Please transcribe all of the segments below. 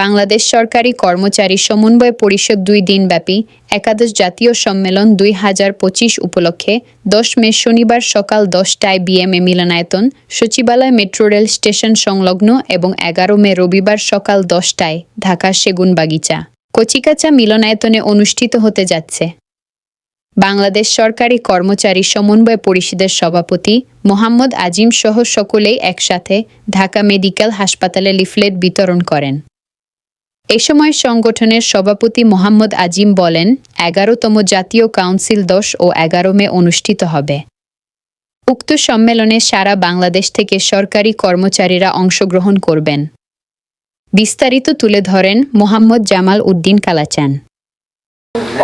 বাংলাদেশ সরকারি কর্মচারী সমন্বয় পরিষদ দুই দিনব্যাপী একাদশ জাতীয় সম্মেলন দুই হাজার পঁচিশ উপলক্ষে দশ মে শনিবার সকাল দশটায় বিএমএ মিলনায়তন, সচিবালয় মেট্রো রেল স্টেশন সংলগ্ন এবং এগারো মে রবিবার সকাল দশটায় ঢাকা সেগুনবাগিচা, কচিকাচা মিলনায়তনে অনুষ্ঠিত হতে যাচ্ছে। বাংলাদেশ সরকারি কর্মচারী সমন্বয় পরিষদের সভাপতি মোহাম্মদ আজিম সহ সকলেই একসাথে ঢাকা মেডিকেল হাসপাতালে লিফলেট বিতরণ করেন। এ সময় সংগঠনের সভাপতি মোহাম্মদ আজিম বলেন, এগারোতম জাতীয় কাউন্সিল দশ ও এগারো মে অনুষ্ঠিত হবে। উক্ত সম্মেলনে সারা বাংলাদেশ থেকে সরকারি কর্মচারীরা অংশগ্রহণ করবেন। বিস্তারিত তুলে ধরেন মোহাম্মদ জামাল উদ্দিন কালাচান।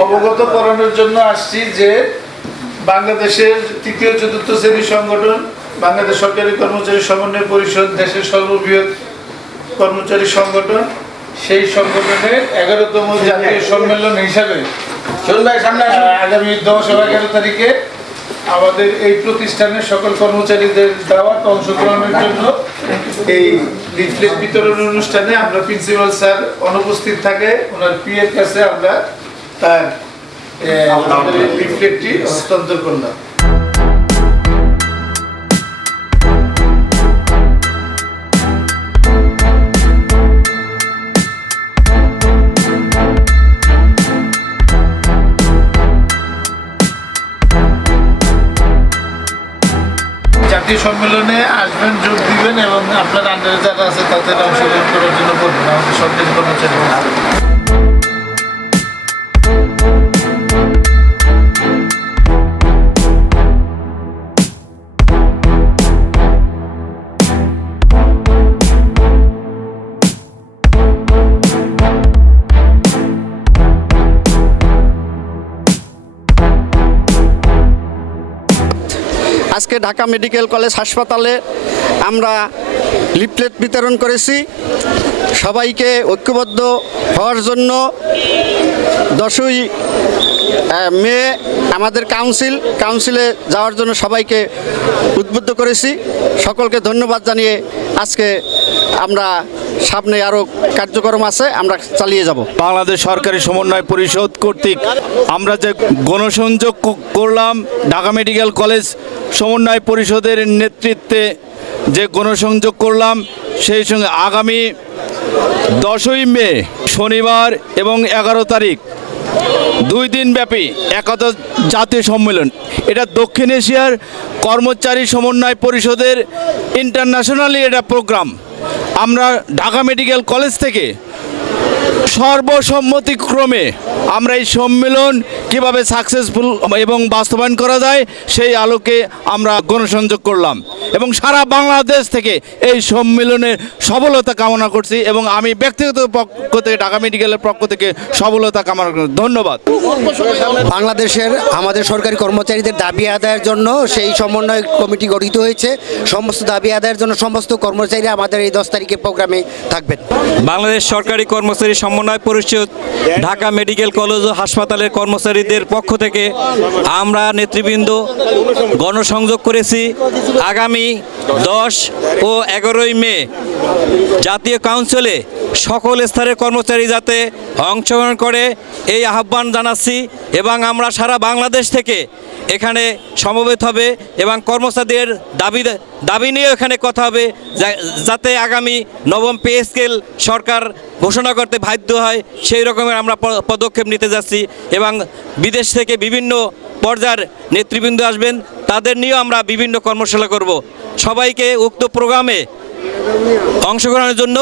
অবগত করানোর জন্য আসছি যে বাংলাদেশের তৃতীয় চতুর্থ শ্রেণি সংগঠন, বাংলাদেশ সরকারি কর্মচারী সমন্বয় পরিষদ, দেশের সর্ববৃহৎ কর্মচারী সংগঠন সেই সংগঠনের এগারোতম জাতীয় সম্মেলন হিসাবে। আগামী দশ এগারো তারিখে আমাদের এই প্রতিষ্ঠানের সকল কর্মচারীদের দাওয়াত অংশগ্রহণের জন্য এই লিফলেট বিতরণ অনুষ্ঠানে আমরা প্রিন্সিপাল স্যার অনুপস্থিত থাকে। ওনার পিএর কাছে আমরা তার লিফলেটটি হস্তান্তর করলাম। আপনার আন্ডারে যারা আছে তাদের অংশগ্রহণ করার জন্য বলবেন আজকে ঢাকা মেডিকেল কলেজ হাসপাতালে আমরা লিফলেট বিতরণ করেছি। সবাইকে ঐক্যবদ্ধ হওয়ার জন্য দশই মে আমাদের কাউন্সিল, কাউন্সিলে যাওয়ার জন্য সবাইকে উদ্বুদ্ধ করেছি। সকলকে ধন্যবাদ জানিয়ে আজকে আমরা সামনে আরও কার্যক্রম আছে, আমরা চালিয়ে যাব। বাংলাদেশ সরকারি সমন্বয় পরিষদ কর্তৃক আমরা যে গণসংযোগ করলাম, ঢাকা মেডিকেল কলেজ সমন্বয় পরিষদের নেতৃত্বে যে গণসংযোগ করলাম, সেই সঙ্গে আগামী দশই মে, শনিবার এবং এগারো তারিখ, দুই দিন ব্যাপী একাদশ জাতীয় সম্মেলন। এটা দক্ষিণ এশিয়ার কর্মচারী সমন্বয় পরিষদের ইন্টারন্যাশনালি এটা প্রোগ্রাম আমরা ঢাকা মেডিকেল কলেজ থেকে সর্বসম্মতিক্রমে আমরা এই সম্মেলন কীভাবে সাকসেসফুল এবং বাস্তবায়ন করা যায়, সেই আলোকে আমরা গণসংযোগ করলাম। এবং সারা বাংলাদেশ থেকে এই সম্মেলনের সফলতা কামনা করছি এবং আমি ব্যক্তিগত পক্ষ থেকে ঢাকা মেডিকেলের পক্ষ থেকে সফলতা কামনা করছি। ধন্যবাদ। বাংলাদেশের আমাদের সরকারি কর্মচারীদের দাবি আদায়ের জন্য সেই সমন্বয় কমিটি গঠিত হয়েছে। সমস্ত দাবি আদায়ের জন্য সমস্ত কর্মচারী আমাদের এই দশ তারিখের প্রোগ্রামে থাকবেন। বাংলাদেশ সরকারি কর্মচারী সমন্বয় পরিষদ ঢাকা মেডিকেল কলেজ ও হাসপাতালের কর্মচারীদের পক্ষ থেকে আমরা নেতৃবৃন্দ গণসংযোগ করেছি। আগামী দশ ও এগারোই মে, জাতীয় কাউন্সিলে সকল স্তরের কর্মচারী যাতে অংশগ্রহণ করে, এই আহ্বান জানাচ্ছি এবং আমরা সারা বাংলাদেশ থেকে এখানে সমবেত হবে এবং কর্মচারীদের দাবি দাবি নিয়ে এখানে কথা হবে যাতে আগামী নবম পে স্কেল সরকার ঘোষণা করতে বাধ্য হয়, সেই রকমের আমরা পদক্ষেপ নিতে যাচ্ছি এবং বিদেশ থেকে বিভিন্ন পর্যায়ের নেতৃবৃন্দ আসবেন, তাদের নিয়েও আমরা বিভিন্ন কর্মশালা করব। সবাইকে উক্ত প্রোগ্রামে অংশগ্রহণের জন্য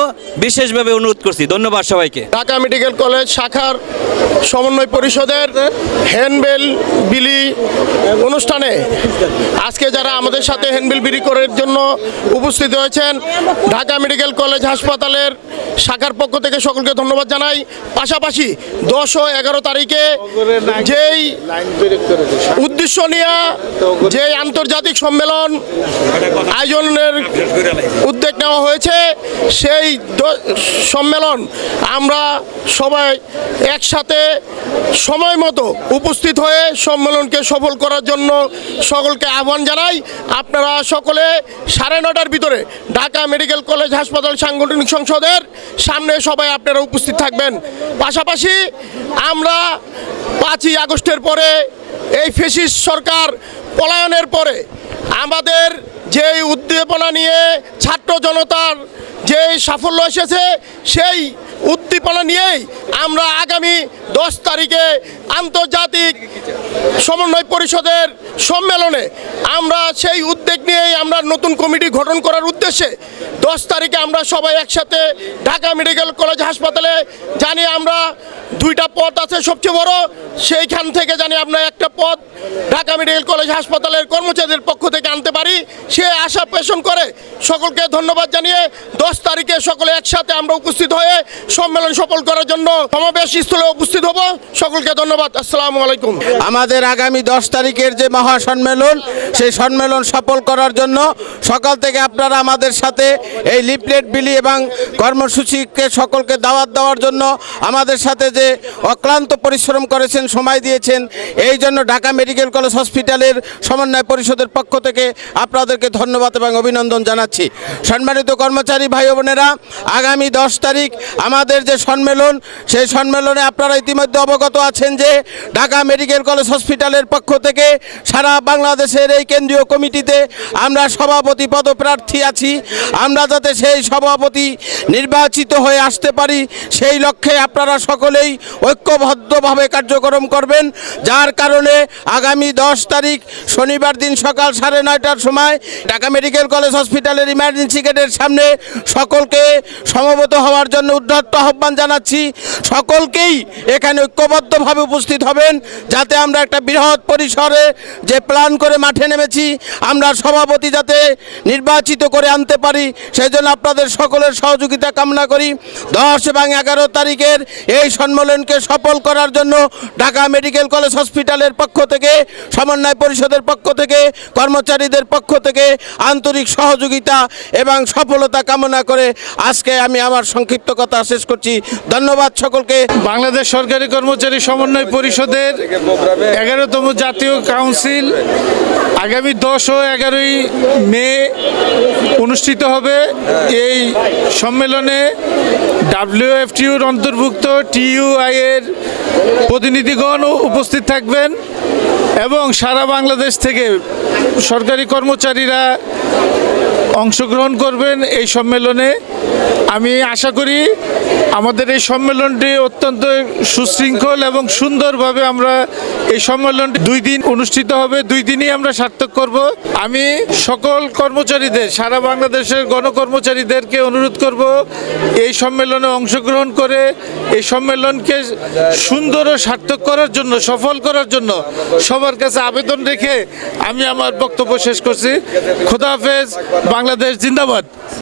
বিশেষভাবে অনুরোধ করছি। ধন্যবাদ সবাইকে। ঢাকা মেডিকেল কলেজ শাখার সমন্বয় পরিষদের হ্যান্ডবেল বিলি অনুষ্ঠানে আজকে যারা আমাদের সাথে হ্যান্ডবেল বিলি করার জন্য উপস্থিত হয়েছেন, ঢাকা মেডিকেল কলেজ হাসপাতালের শাখার পক্ষ থেকে সকলকে ধন্যবাদ জানাই। পাশাপাশি দশ ও এগারো তারিখে যেই উদ্দেশ্য নিয়ে যে আন্তর্জাতিক সম্মেলন আয়োজনের উদ্যোগ নেওয়া হয়েছে। সেই সম্মেলন আমরা সবাই একসাথে সময় মতো উপস্থিত হয়ে সম্মেলনকে সফল করার জন্য সকলকে আহ্বান জানাই। আপনারা সকলে সাড়ে নটার ভিতরে ঢাকা মেডিকেল কলেজ হাসপাতাল সাংগঠনিক সংসদের সামনে সবাই আপনারা উপস্থিত থাকবেন। পাশাপাশি আমরা পাঁচই আগস্টের পরে এই ফেসিস সরকার পলায়নের পরে আমাদের যে উদ্দীপনা নিয়ে ছাত্র জনতার যে সাফল্য এসেছে, সেই উদ্দীপনা নিয়েই আমরা আগামী দশ তারিখে আন্তর্জাতিক সমন্বয় পরিষদের সম্মেলনে আমরা সেই উদ্যোগ নিয়েই আমরা নতুন কমিটি গঠন করার উদ্দেশ্যে দশ তারিখে আমরা সবাই একসাথে ঢাকা মেডিকেল কলেজ হাসপাতালে জানি আমরা দুইটা পথ আছে সবচেয়ে বড়, সেইখান থেকে জানি আমরা একটা পথ ঢাকা মেডিকেল কলেজ হাসপাতালের কর্মচারীদের পক্ষ থেকে আনতে পারি। সে আশা পেষণ করে। সকলকে ধন্যবাদ জানিয়ে দশ তারিখে সকলে একসাথে আমরা উপস্থিত হয়ে সম্মেলন সফল করার জন্য সমাবেশ স্থলে উপস্থিত হব। সকলকে ধন্যবাদ। আসসালামু আলাইকুম। আমাদের আগামী দশ তারিখের যে মহাসম্মেলন, সেই সম্মেলন সফল করার জন্য সকাল থেকে আপনারা আমাদের সাথে এই লিফলেট বিলি এবং কর্মসূচিকে সকলকে দাওয়াত দেওয়ার জন্য আমাদের সাথে যে অক্লান্ত পরিশ্রম করেছেন, সময় দিয়েছেন, এই জন্য ঢাকা মেডিকেল কলেজ হসপিটালের সমন্বয় পরিষদের পক্ষ থেকে আপনাদেরকে ধন্যবাদ এবং অভিনন্দন জানাচ্ছি। সম্মানিত কর্মচারী ভাই বোনেরা, আগামী দশ তারিখ আমাদের যে সম্মেলন, সেই সম্মেলনে আপনারা ইতিমধ্যে অবগত আছেন যে ঢাকা মেডিকেল কলেজ হসপিটালের পক্ষ থেকে সারা বাংলাদেশের এই কেন্দ্রীয় কমিটিতে আমরা সভাপতি পদপ্রার্থী আছি। আমরা যাতে সেই সভাপতি নির্বাচিত হয়ে আসতে পারি, সেই লক্ষ্যে আপনারা সকলেই ঐক্যবদ্ধভাবে কার্যক্রম করবেন, যার কারণে আগামী দশ তারিখ শনিবার দিন সকাল সাড়ে নয়টার সময় ঢাকা মেডিকেল কলেজ হসপিটালের ইমার্জেন্সি গেটের সামনে সকলকে সমবেত হওয়ার জন্য উদ্ধত্ত আহ্বান জানাচ্ছি। সকলকেই এখানে ঐক্যবদ্ধভাবে উপস্থিত হবেন যাতে আমরা একটা বৃহৎ পরিসরে যে প্ল্যান করে মাঠে নেমেছি, আমরা সভাপতি যাতে নির্বাচিত করে আনতে পারি সেই জন্য আপনাদের সকলের সহযোগিতা কামনা করি। দশ এবং এগারো তারিখের এই সম্মেলনকে সফল করার জন্য ঢাকা মেডিকেল কলেজ হসপিটালের পক্ষ থেকে সমন্বয় পরিষদের পক্ষ থেকে, কর্মচারীদের পক্ষ থেকে আন্তরিক সহযোগিতা এবং সফলতা কামনা করে আজকে আমি আমার সংক্ষিপ্ত কথা শেষ করছি। ধন্যবাদ সকলকে। বাংলাদেশ সরকারি কর্মচারী সমন্বয় পরিষদের এগারোতম জাতীয় কাউন্সিল আগামী দশ ও এগারোই মে অনুষ্ঠিত হবে। এই সম্মেলনে ডাব্লিউএফটিউর অন্তর্ভুক্ত টিইউআই এর প্রতিনিধিগণ উপস্থিত থাকবেন। এবং সারা বাংলাদেশ থেকে সরকারি কর্মচারীরা অংশগ্রহণ করবেন এই সম্মেলনে। আমি আশা করি আমাদের এই সম্মেলনটি অত্যন্ত সুশৃঙ্খল এবং সুন্দরভাবে আমরা এই সম্মেলনটি দুই দিন অনুষ্ঠিত হবে, দুই দিনই আমরা সার্থক করব। আমি সকল কর্মচারীদের, সারা বাংলাদেশের গণকর্মচারীদেরকে অনুরোধ করব এই সম্মেলনে অংশগ্রহণ করে, এই সম্মেলনকে সুন্দর ও সার্থক করার জন্য, সফল করার জন্য সবার কাছে আবেদন রেখে আমি আমার বক্তব্য শেষ করছি। খোদা হাফেজ, বাংলাদেশ জিন্দাবাদ।